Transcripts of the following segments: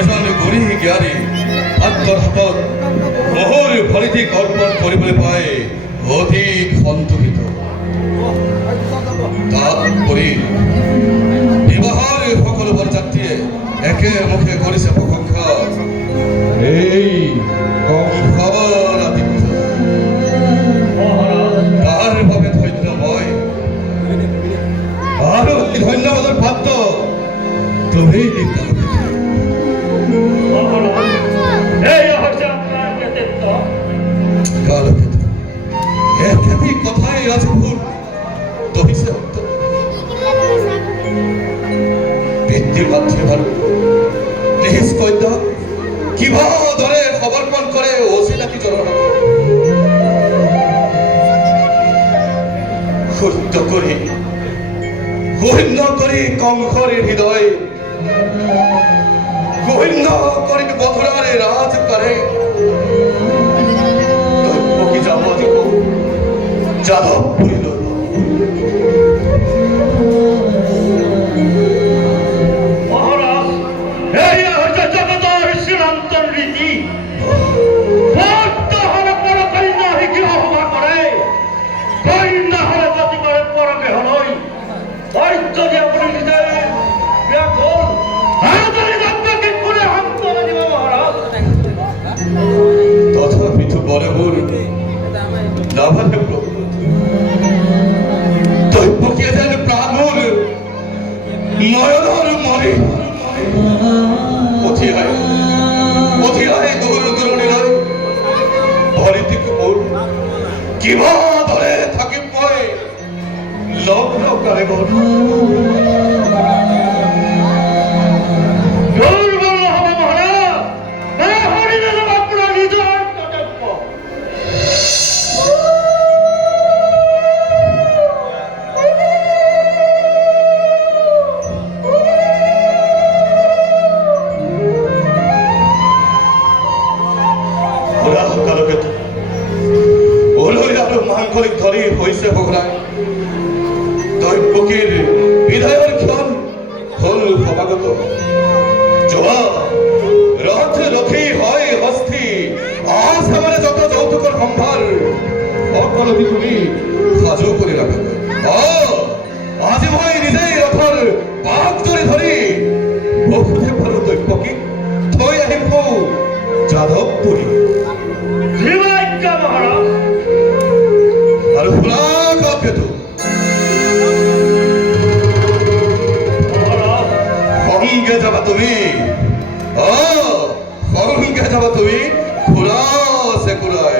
এজন গুণী জ্ঞানী আত্মৰ হাতত মোহৰ ভৰিটি অৰ্পণ কৰিবলৈ পাই অধিক সন্তোষিত। তাৰোপৰি বিবাহৰ সকলো বৰযাত্ৰীয়ে একে মুখে কৰিছে প্ৰশংসা। এই কংসৰ আতিথ্য তাৰ বাবে ধন্য মই, আৰু ধন্যবাদৰ পাত্ৰ তুমি। একেবি কথাই ৰাজভূৰ তহিছে পিতৃ মাতৃ বাৰু নিজ কন্যা কিবা দৰে সমৰ্পণ কৰে অচিনাকি জনক সত্য কৰি শূন্য কৰি কংসৰ হৃদয় শূন্য কৰি মথুৰাৰ ৰাজ কৰে। যাদবপুরী মহারাজ, এই হচ্ছে জগতের সীমান্তর রীতি। হলে পর কন্যা হিকি হবা করে, কন্যা হলে গতি করে পরকে হলই। ওই যদি আপনি হৃদয়ে ব্যাকুল আলোচনা দম্পতি করে হান্ত দিব মহারাজ। তথাপি তো বরাবর লাভালে দৈবকীয় যেন প্রাণর নয়নর মরে অধিয়ায় দূর দূৰণিলৈ ভৰিটিক মোৰ কিবা দৰে থাকি মই লগ লগাই গ'ল। মাংসলিক ধৰি হৈছে বগৰাই দৈবকীৰ বিদায়ৰ ক্ষণ হল সমাগত। যোৱা ৰথ ৰথী হয় হস্তি, আজ আমাৰ যত যৌতুকৰ সম্ভাৰ সকলো তুমি সাজু কৰি ৰাখিবা। আজি মই নিজেই ৰথৰ বাঘ জৰি ধৰি বহুতে পাৰো দৈবকীক থৈ আহিম যাদবপুৰী। আৰু শুনা কাপেতো সঙ্গে যাবা তুমি, সঙ্গে যাবা তুমি খুৰা চেকুৰাই।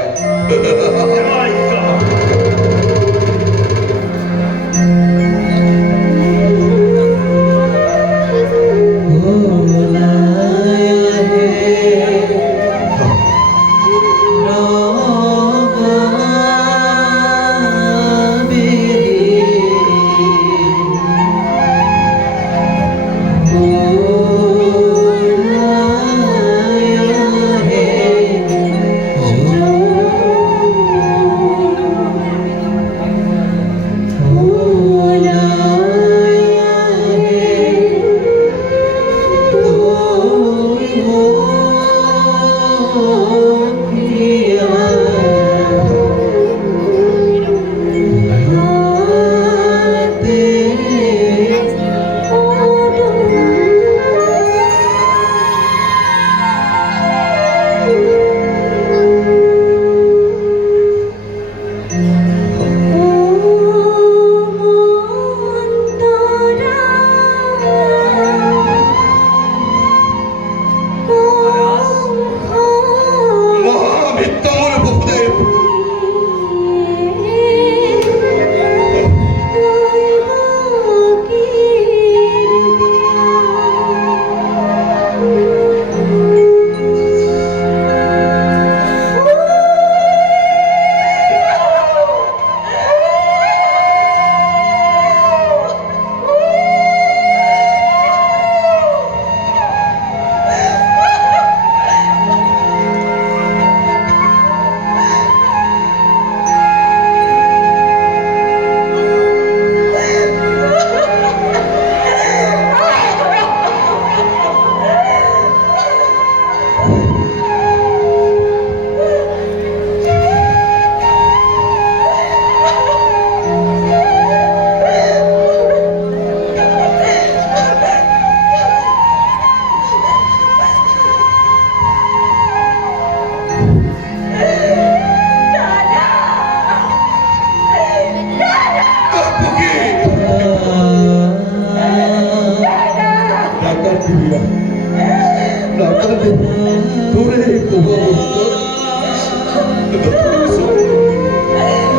노래 고마워.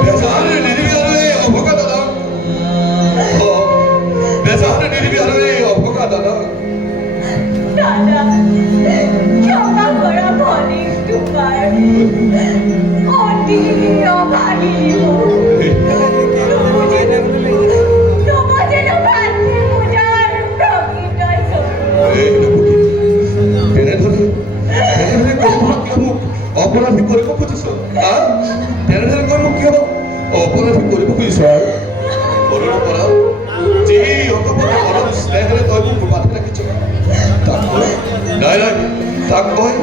내사를 리리비아르의 어버가다다. 내사를 리리비아르의 어버가다다. দাদা ক্ষমা করা অনেক তোমার অতি অভাগী তোমাদের ভাগ্যে পূজার প্রকৃত অপরাধী কৰিব খুজিছ তেনেধৰণে কৈ মোক কি হ'ব অপৰাধী কৰিব খুজিছ সৰুৰে পৰা যি অকপতি অলপ স্নেহেৰে তই মোক বান্ধি ৰাখিছ তাক কৈ নাই নাই তাক কৈ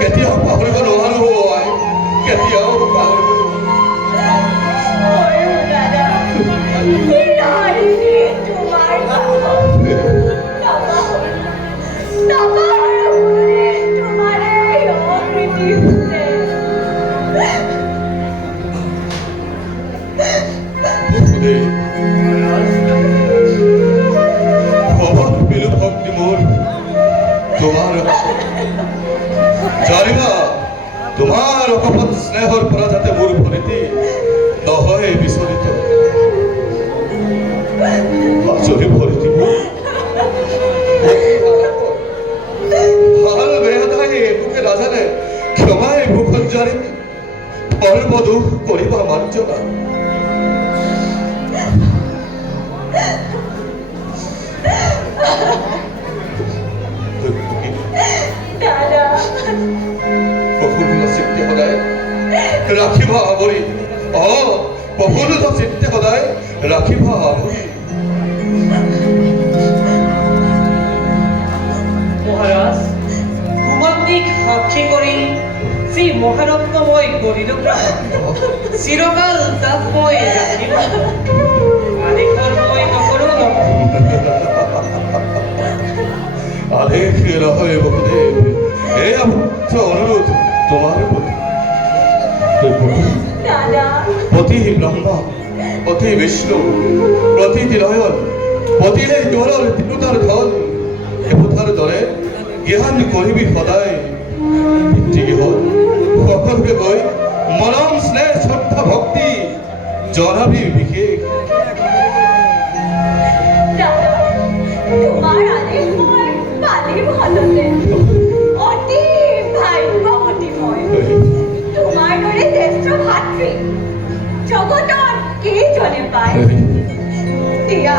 কেতিয়াও পাহৰিব নোৱাৰো আই কেতিয়াও পাহৰিব দাদা তোমার তোমাৰ অকপত স্নেহৰ পৰা যাতে মোৰ ভৰিতি নহয় বিচলিত আচৰি ভৰিতি ভাল বেয়াদাই একোকে নাজানে ক্ষমাই ভূষণ জাৰি সৰ্বদোষ কৰিবা মাৰ্জনা দাদা প্ৰফুল্ল চিত্তে সদায় ৰাখিবা আৱৰি প্ৰফুল্ল চিত্তে সদায় ৰাখিবা আৱৰি মহারাজ কুমান্দিক সাক্ষী কৰি শ্ৰী মহাৰত্নময় গৰিলগ্ৰাম চিৰকাল তাক মই ৰাখিম আদেশৰ মই নকৰো আদেশ নহয় বহুদেৱ এয়া ভক্ত অনুৰোধ তোমাৰ প্ৰতি দাদা পতি ব্ৰহ্মা পতি বিষ্ণু প্ৰতি তিনয়ন পতিহে জোৰৰ তিনিটাৰ ধন একোটাৰ দৰে জ্ঞান কৰিবি সদায় পিতৃগৃহত সকলোকে গৈ মৰম স্নেহ শ্ৰদ্ধা ভক্তি জনাবি বিশেষ দাদা তোমার আদেশ মই পালিব হলতে অতি ভাগ্যবতী মই তোমাৰ দৰে জ্যেষ্ঠ ভাতৃ জগতৰ কেইজনে পায় দিয়া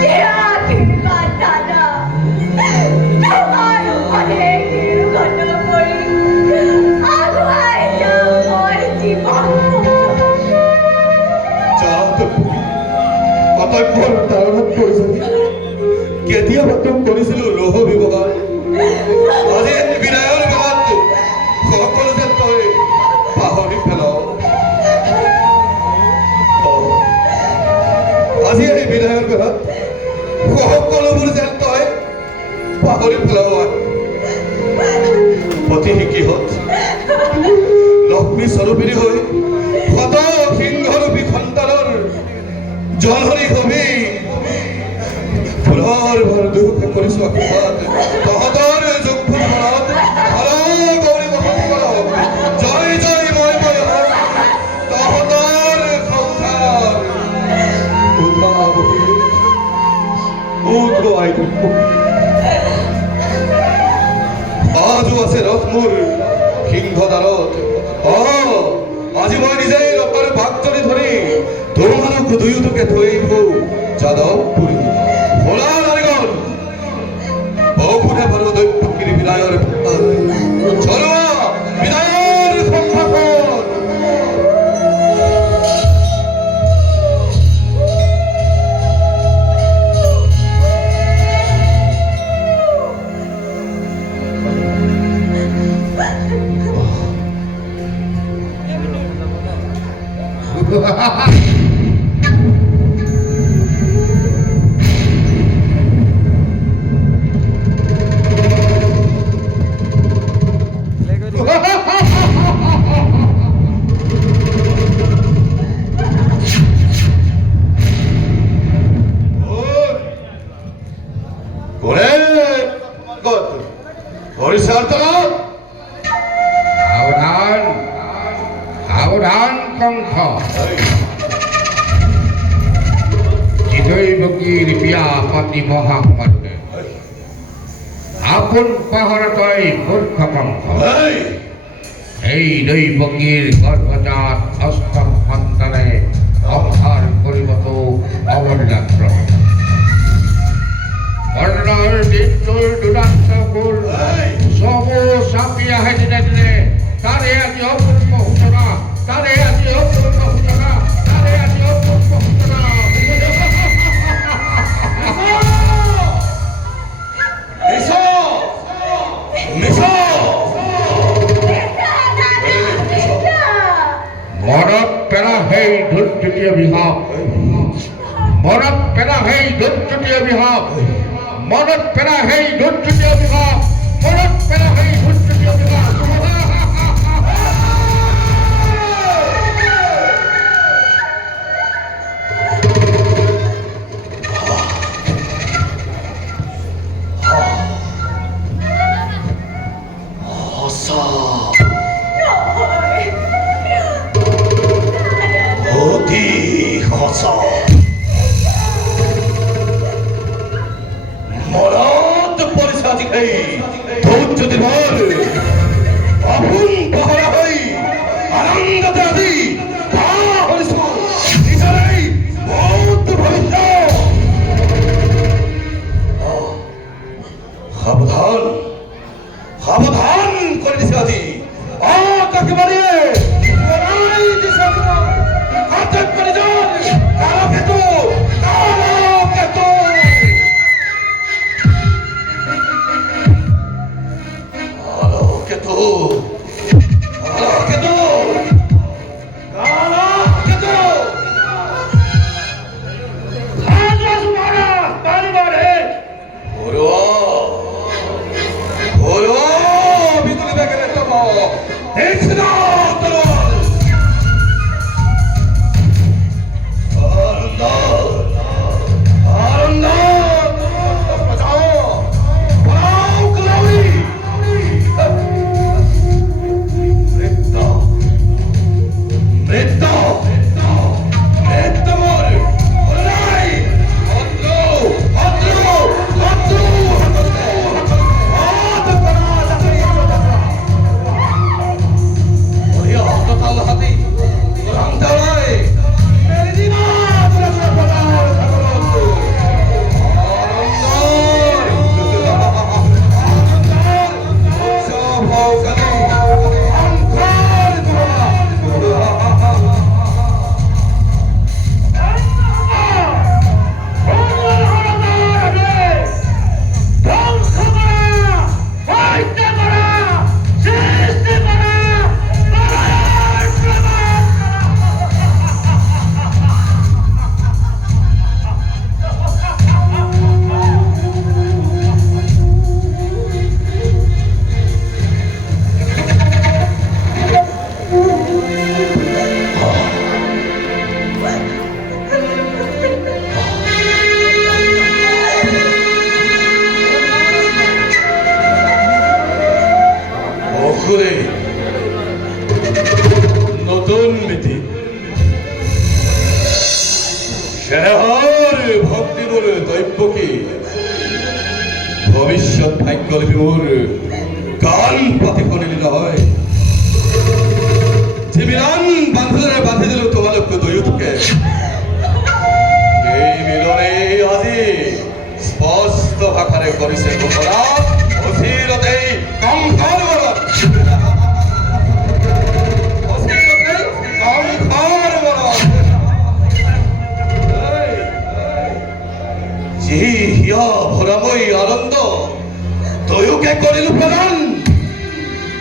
দিয়া আশীৰ্বাদ দাদা তোমাৰ অনেক নিৰ্গত কৰি আগুৱাই যাওঁ মই জীৱন কৰ্তব্যৰ তাৰণত পৰিছে কেতিয়াবা তোক কৰিছিলো ৰহ ব্যৱহাৰ আজি বিদায়ৰ বেলাত সকলো যেন তই পাহৰি পেলাও আজি এই বিদায়ৰ বেলাত সকলোবোৰ যেন তই পাহৰি পেলাও পতি কিহত লক্ষ্মী স্বৰূপিনী হৈ শত সিংহৰূপী সন্তানৰ জননী হবি পুনৰ ভৰ দুখ কৰিছো আশীৰ্বাদ তহঁতৰ যুগপুৰ ঘৰত গৌৰী বসতি কৰক জয় জয় মই তহঁতৰ সংসাৰ উঠোৱাই আজো আছে ৰথ মোৰ সিংহদ্বাৰত আজি মই নিজেই ৰথৰ বাঘজনী ধৰি তোমালোক দুয়োটোকে থৈ আহিব যাদৱপুৰী ভোলা নাৰীগণ বহুতে বাৰু দৈত্যগিৰি বিদায়ৰ চলোৱা বিদায়ৰ সম্ভাষণ পরিষ্কার তো সাবধান সাবধান কঙ্খ চিদৈবকীর বিয়া পাতি মহাকুমারে আপন পাহাড় তয় মূর্খ কঙ্খ এই দৈবকীর গর্ভজাত অষ্টম সন্তানে অবহার করিবত অমরযাত্র বর্ণার দিনটোৰ দুৰান্ত ফুল সবো সাপিয়া হে দিনে দিনে তারে আজি অপূর্ব সূচনা তারে আজি অপূর্ব সূচনা তারে আজি অপূর্ব সূচনা মিশো মিশো মরত পেরা হেই ধৈর্যতীয় বিভাব মরত পেরা হেই ধৈর্যতীয় বিভাব মরত পেরা হেই ধৈর্যতীয় বিভাব মরত পেরা হেই ধৈর্যতীয় বিভাব অতি হসা মরদ পরিসাজি খাই ধৈর্য দিবর আপন পাহারা হই আনন্দতে আদি তা হরিস নিজেরাই বহুত ভবিষ্য সাবধান সাবধান করে দিছে আজি কাকে মারিয়ে ওরাই দিছে হাতে করে যান কালো কেতু কালো কেতু কালো কেতু কালো কেতু কালো কেতু রাজরাজ মহারাজ বাড়ি বাড়ে ওরো ওরো বিদুলি বেগের তব দেখছ না তরল আনন্দ আনন্দ বাঁচাও বাঁচাও কলাউরি মৃত্যু মৃত্যু মৃত্যু মোর ওলাই ভদ্র ভদ্র ভদ্র হাত করা যাতে ওই অন্ততাল হাতে রাম দেওয়ায় মেরে দিনা তোরা তোরা বাজার ঠাকুর অখুরে নতুন নীতি সেহর ভক্তি মোর দৈব্যকে ভবিষ্যৎ ভাগ্যলিপি মোর গান প্রতিফলিত হয় যে মিলন বান্ধবরা বাঁধে দিল তোমালোক দৈত্যকে এই মিলনে আজি স্পষ্ট ভাষাৰে কৰিছে ঘোষণা অচিৰতে কংসৰ বলত অচিৰতে কংসৰ বলত যি হিয় ভৰাময় আনন্দ তয়োকে কৰিলো প্ৰদান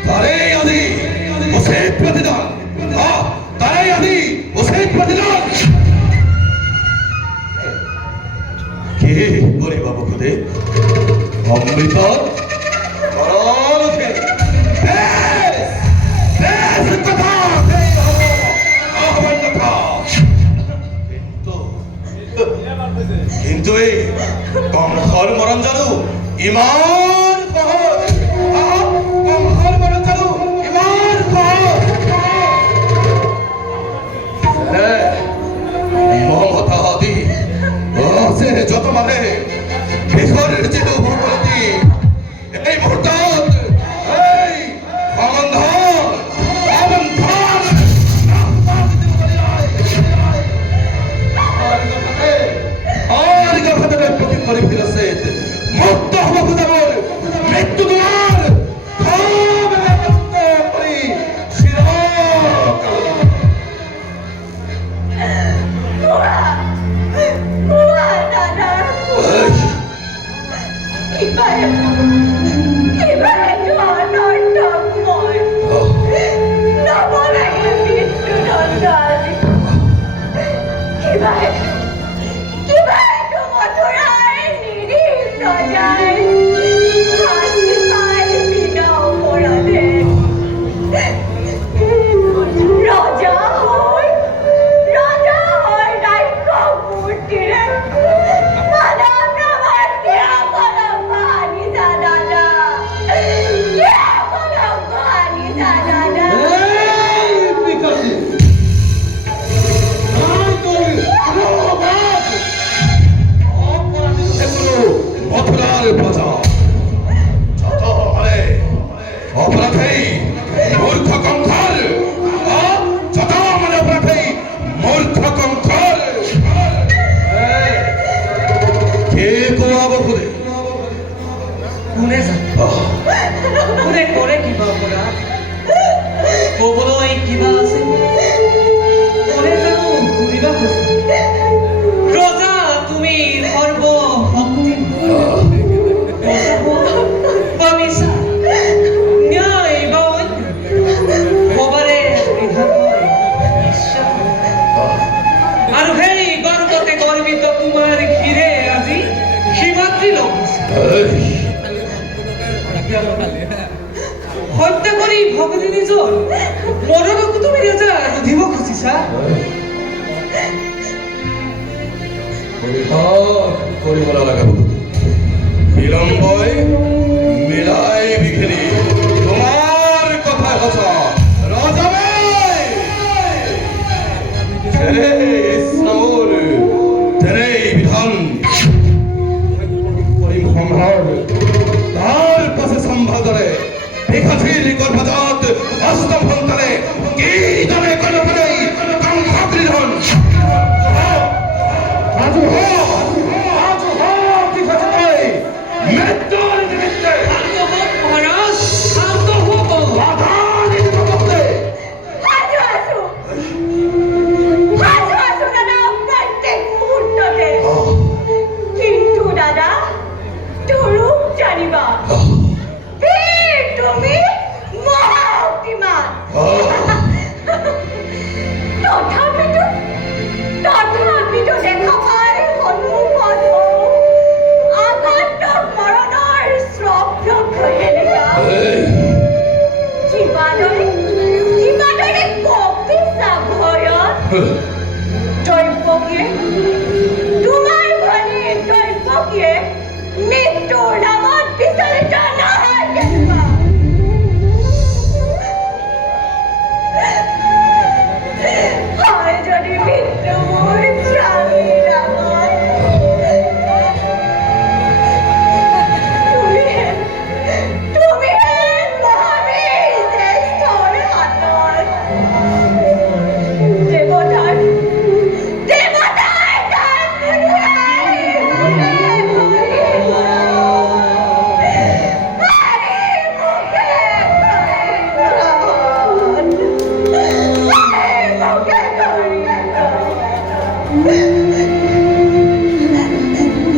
তাৰে আজি উচিত প্ৰতিদান তাৰে আজি উচিত প্ৰতিদান কে করিব বকুদে অমৃত করণ উঠে কথা কিন্তু এই কংসৰ মৰণ জানো ইমান সহজ ভগিনীজন মৰমক তুমি ৰজা সুধিব খুজিছা কৰিব নালাগে বিলম্বই মিলাই বিঘেলি তোমাৰ কথা সঁচা ৰজাবাই ইছলামৰ তেনেই বিধান কৰিম সম্ভাৰ তাৰ পাছে সম্ভাদৰে বিখাথিৰ গৰ্ভজাত অষ্টম সন্তানে কি দৰে কৰিব পাৰে কাংখাকৰি ধন আজু হ বিখাথিৰ মৃত্যুৰ নিমিত্তে শান্ত হওক মহাৰাজ শান্ত হওক বাধা নিদিব ভক্তে আছো দাদা প্রত্যেক মুহূর্ততে কিন্তু দাদা তোরূপ জানিবা বীর তুমি মহাশক্তিমান তথাপিতো দেখা পাই সন্মুখত আগন্তুক মৰণৰ শ্ৰব্দ ঘহেলিকা যিমানৰে কপিছা ভয়ত দৈৱকীয়ে তোমাৰ ভনী দৈৱকীয়ে মৃত্যুৰ নামত বিচলিত নহয় কেনেকুৱা হয় যদি মৃত্যু মোৰ স্বামীৰ আগত তুমিহে মহাবীৰ জ্যেষ্ঠৰ হাতত দেৱতাৰ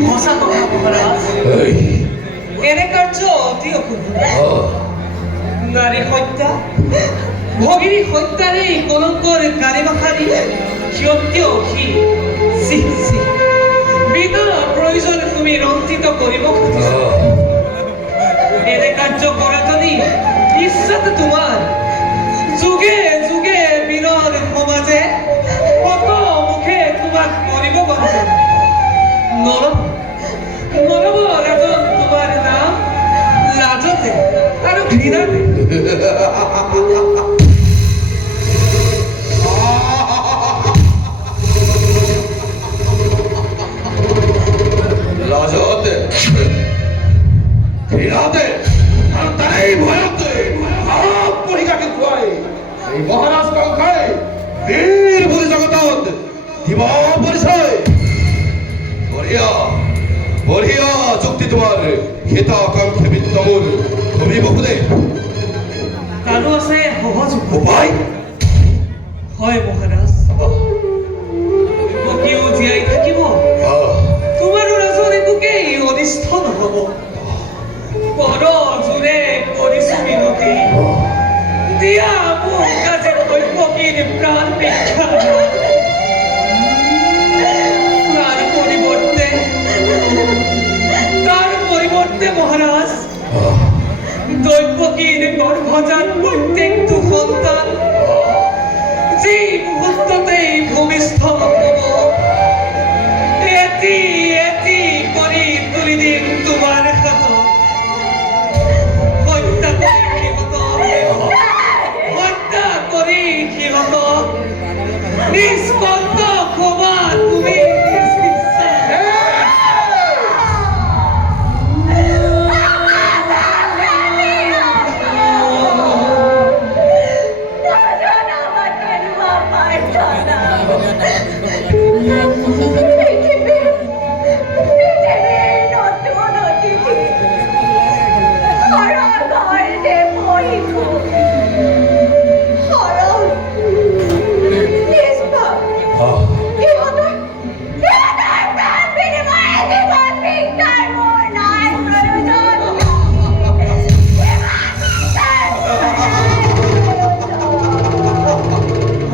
সঁচা কথা মহাৰাজ এনে কাৰ্য অতি অশুভ নাৰী হত্যা ভগিনী হত্যাৰে কলংকৰ কাৰিবাখাৰী ক্ষত্ৰিয় অসি বিনা প্ৰয়োজন তুমি ৰঞ্চিত কৰিব খুজিছা এনে কাৰ্য কৰাজনী ইচ্ছাত তোমাৰ যুগে যুগে বীৰৰ সমাজে কত মুখে তোমাক কৰিব বন্ধ নৰবৰ এজন তোমাৰ নাম লাজতে আৰু ঘৃণাতে লাজতে ঘৃণাতে আৰু তাৰেই ভয়তে ভাৱ পঢ়িকাকে খুৱাই এই মহাৰাজ কংসাই বীৰ বুলি জগতত দিব পৰিচয় বঢ়িয়া বঢ়িয়া যুক্তি তোমাৰ হিতাকাংক্ষী বিত্তমূল তুমি বহুদে আৰু আছে সহজ উপায় হয় মহাৰাজ বকিও জীয়াই থাকিব তোমাৰো ৰাজৰ একোকেই অনিষ্ট নহব পৰ জোৰে কৰিছো মিনতি দিয়া মোক কাজে দৈৱকীৰ প্ৰাণ ভিক্ষা তার পরিবর্তে মহারাজ দৈৱকীর গর্ভজাত প্রত্যেকটো সন্তান যে মুহূর্ততেই ভূমিষ্ঠ হব এটি এটি কৰি তুলি দিম তোমাৰ হাতত হত্যা কৰি সিহঁতক নিষ্কণ্ঠ ক্ষমা তুমি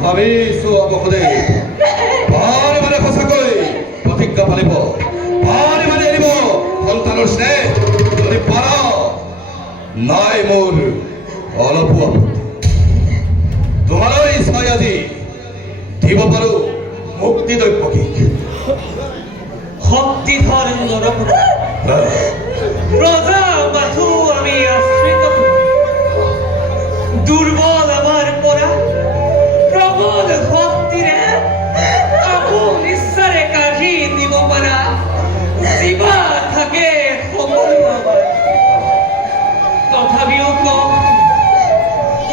ভাবিছো অৱসদে ভালে মানে সঁচাকৈ প্ৰতিজ্ঞা ফালিব ভালে মানে এৰিব সন্তানৰ স্নেহ যদি পাৰা নাই মোৰ অলপো আপত্তি তোমালৈ চাই আজি দিব পাৰো মুক্তিদ্ৰব্য কি শক্তিধর নরপতি প্রজা বাধু আমি আশ্রিত দুর্বল আমার পরা প্রবল ভক্তিরে আপন ইচ্ছারে কাঢ়ি দিব পারা জীবা থাকে সকল আমার তথাপিও কম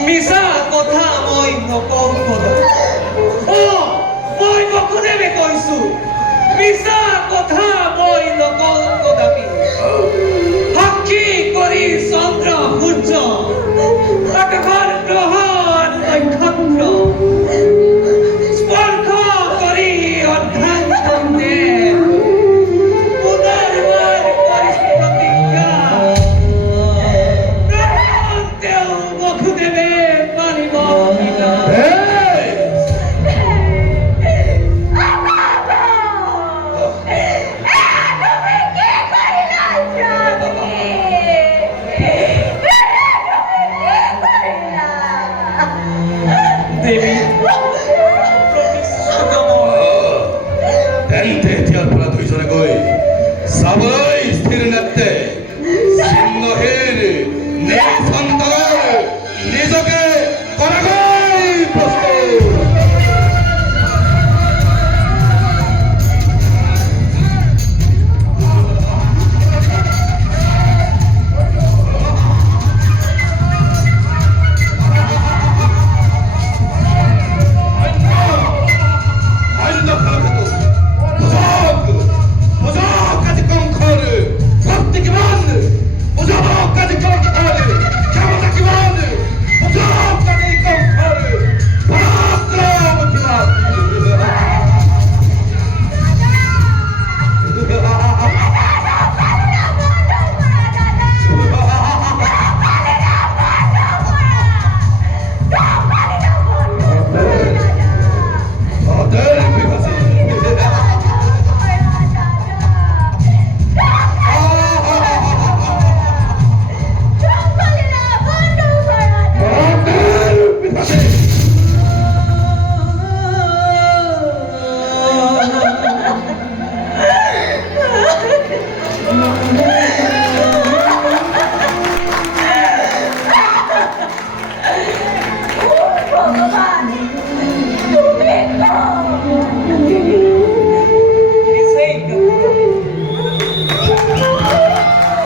মিছা কথা মই নকওঁ সদা মই বকুদেৱে কৈছো মিছা কথা মই নকওঁ কদাপি সাক্ষী কৰি চন্দ্ৰ সূৰ্য আকাশৰ গ্ৰহ